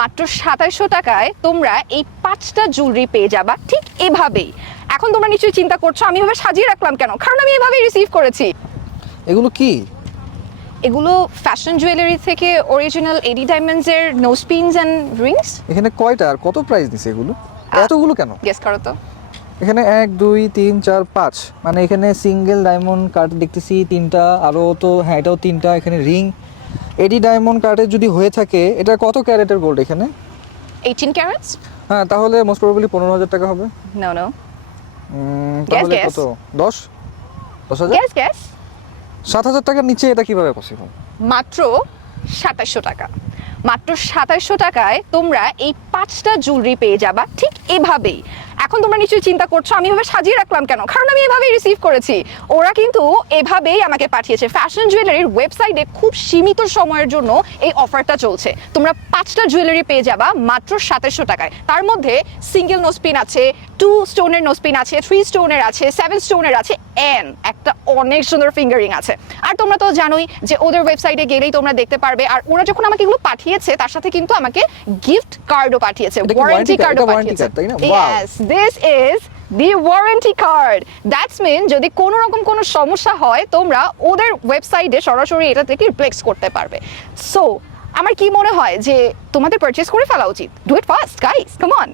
মাত্র 2700 টাকায় তোমরা এই 5টা জুয়েলারি পেয়ে যাবা ঠিক এভাবেই। এখন তোমরা নিশ্চয়ই চিন্তা করছো আমি এভাবে সাজিয়ে রাখলাম কেন, কারণ আমি এভাবেই রিসিভ করেছি। এগুলো কি? এগুলো ফ্যাশন জুয়েলারি থেকে অরিজিনাল এডি ডায়মন্ডস এর নোজ পিনস এন্ড রিংস। এখানে কয়টা আর কত প্রাইস দিছে এগুলো? এতগুলো কেন? গেস করো তো। এখানে 1 2 3 4 5, মানে এখানে সিঙ্গেল ডায়মন্ড কার্ড দেখতেছি 3টা, আরও তো হ্যাঁ এটাও 3টা, এখানে রিং এডি ডায়মন্ড কার্ডের যদি হয়ে থাকে এটা কত ক্যারেটের গোল্ড এখানে? 18 ক্যারেটস। হ্যাঁ তাহলে মোস্ট প্রবাবলি 15,000 টাকা হবে। নো নো, তাহলে guess. কত? 10,000? Guess guess. 7,000 টাকার নিচে এটা কিভাবে পসিবল? মাত্র 2700 টাকা। মাত্র 2700 টাকায় তোমরা এই 5টা জুয়েলারি পেয়ে যাবা ঠিক এভাবেই। এখন তোমরা নিশ্চয়ই চিন্তা করছো আমি এভাবে সাজিয়ে রাখলাম কেন, কারণ আমি এভাবেই রিসিভ করেছি। ওরা কিন্তু এভাবেই আমাকে পাঠিয়েছে। ফ্যাশন জুয়েলারির ওয়েবসাইটে খুব সীমিত সময়ের জন্য এই অফারটা চলছে। তোমরা 5টা জুয়েলারি পেয়ে যাবা মাত্র 2700 টাকায়। তার মধ্যে সিঙ্গেল নোজপিন আছে, 2 স্টোনের নোজপিন আছে, 3 স্টোনের আছে, 7 স্টোনের আছে, এন্ড একটা অনেক সুন্দর ফিঙ্গারিং আছে। আর তোমরা তো জানোই যে ওদের ওয়েবসাইটে গেলেই তোমরা দেখতে পারবে। আর ওরা যখন আমাকে এগুলো পাঠিয়েছে তার সাথে কিন্তু আমাকে গিফট কার্ডও পাঠিয়েছে, এটা কি ওয়ারেন্টি warranty card? কার্ডও এটা warranty পাঠিয়েছে। card, তাই না? Wow. Yes, this is the warranty card. That's mean যদি কোনো রকম কোনো সমস্যা হয় তোমরা ওদের ওয়েবসাইটে সরাসরি এটা থেকে রিপ্লেস করতে পারবে। সো আমার কি মনে হয় যে তোমাদের পারচেজ করে ফেলা উচিত। Do it fast guys, come on.